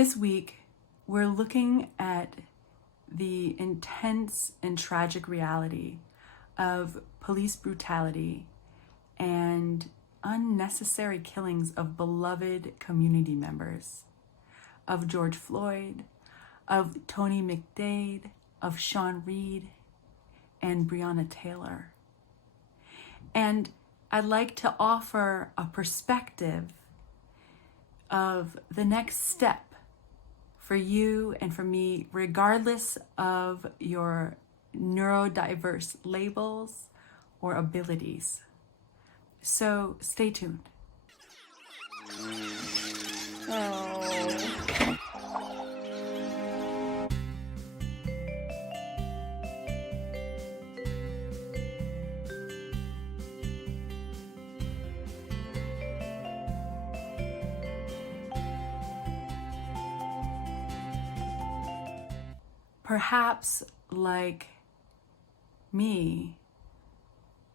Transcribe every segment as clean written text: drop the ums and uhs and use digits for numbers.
This week, we're looking at the intense and tragic reality of police brutality and unnecessary killings of beloved community members, of George Floyd, of Tony McDade, of Sean Reed, and Breonna Taylor. And I'd like to offer a perspective of the next step for you and for me, regardless of your neurodiverse labels or abilities. So stay tuned. Perhaps, like me,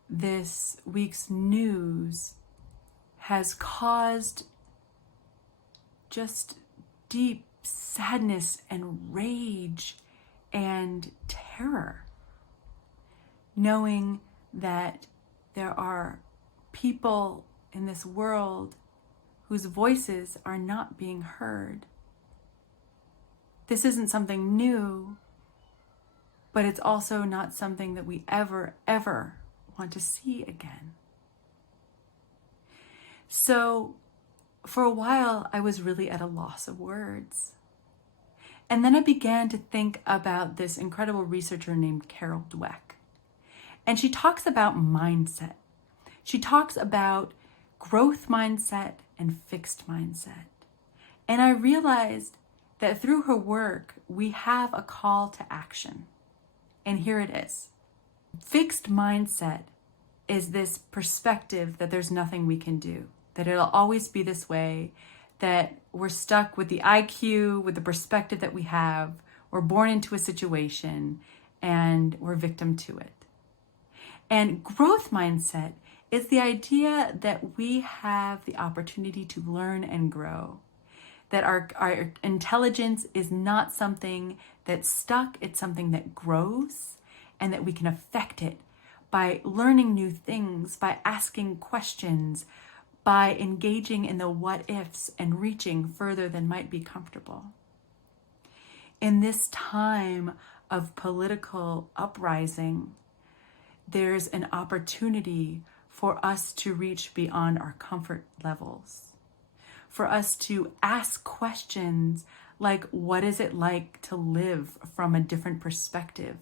this week's news has caused just deep sadness and rage and terror, knowing that there are people in this world whose voices are not being heard. This isn't something new, but it's also not something that we ever want to see again. So for a while, I was really at a loss of words. And then I began to think about this incredible researcher named Carol Dweck. And she talks about mindset. She talks about growth mindset and fixed mindset. And I realized that through her work, we have a call to action. And here it is. Fixed mindset is this perspective that there's nothing we can do, that it'll always be this way, that we're stuck with the IQ, with the perspective that we have, we're born into a situation, and we're victim to it. And growth mindset is the idea that we have the opportunity to learn and grow, that our intelligence is not something that's stuck, it's something that grows, and that we can affect it by learning new things, by asking questions, by engaging in the what ifs and reaching further than might be comfortable. In this time of political uprising, there's an opportunity for us to reach beyond our comfort levels, for us to ask questions like, what is it like to live from a different perspective?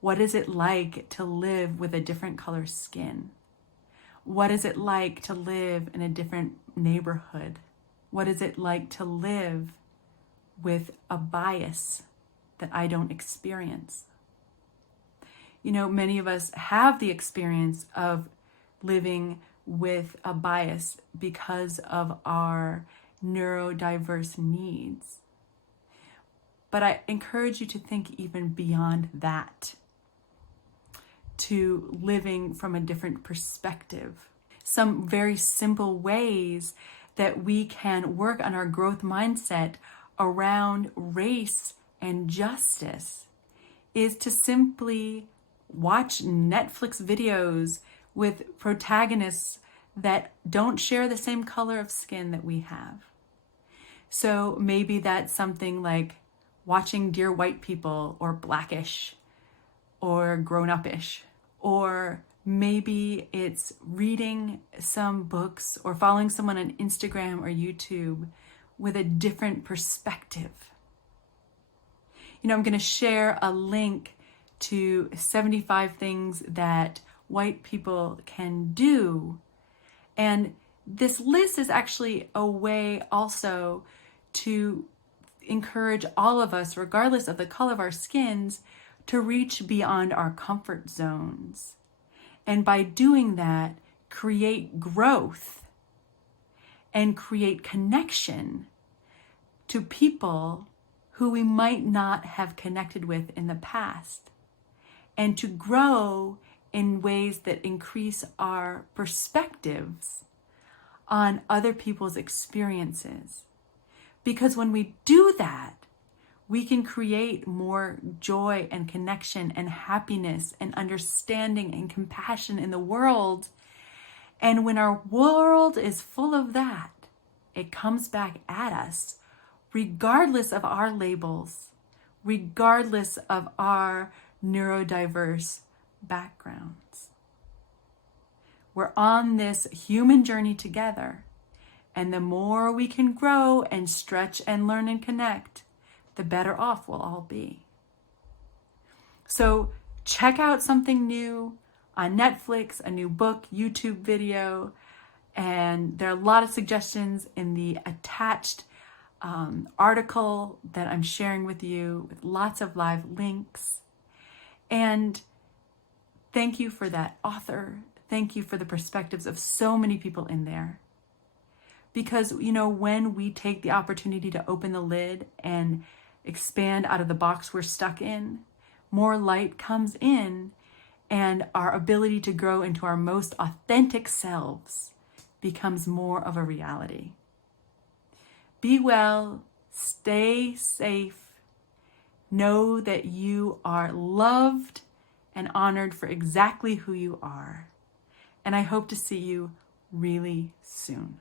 What is it like to live with a different color skin? What is it like to live in a different neighborhood? What is it like to live with a bias that I don't experience? You know, many of us have the experience of living with a bias because of our neurodiverse needs. But I encourage you to think even beyond that, to living from a different perspective. Some very simple ways that we can work on our growth mindset around race and justice is to simply watch Netflix videos with protagonists that don't share the same color of skin that we have. So maybe that's something like watching Dear White People or Blackish or Grown Up-ish. Or maybe it's reading some books or following someone on Instagram or YouTube with a different perspective. You know, I'm going to share a link to 75 things that white people can do. And this list is actually a way also to encourage all of us, regardless of the color of our skins, to reach beyond our comfort zones. And by doing that, create growth and create connection to people who we might not have connected with in the past, and to grow in ways that increase our perspectives on other people's experiences. Because when we do that, we can create more joy and connection and happiness and understanding and compassion in the world. And when our world is full of that, it comes back at us, regardless of our labels, regardless of our neurodiverse backgrounds. We're on this human journey together, and the more we can grow and stretch and learn and connect, the better off we'll all be. So check out something new on Netflix, a new book, YouTube video, and there are a lot of suggestions in the attached article that I'm sharing with you with lots of live links. And thank you for that author. Thank you for the perspectives of so many people in there. Because, when we take the opportunity to open the lid and expand out of the box we're stuck in, more light comes in, and our ability to grow into our most authentic selves becomes more of a reality. Be well, stay safe, know that you are loved and honored for exactly who you are. And I hope to see you really soon.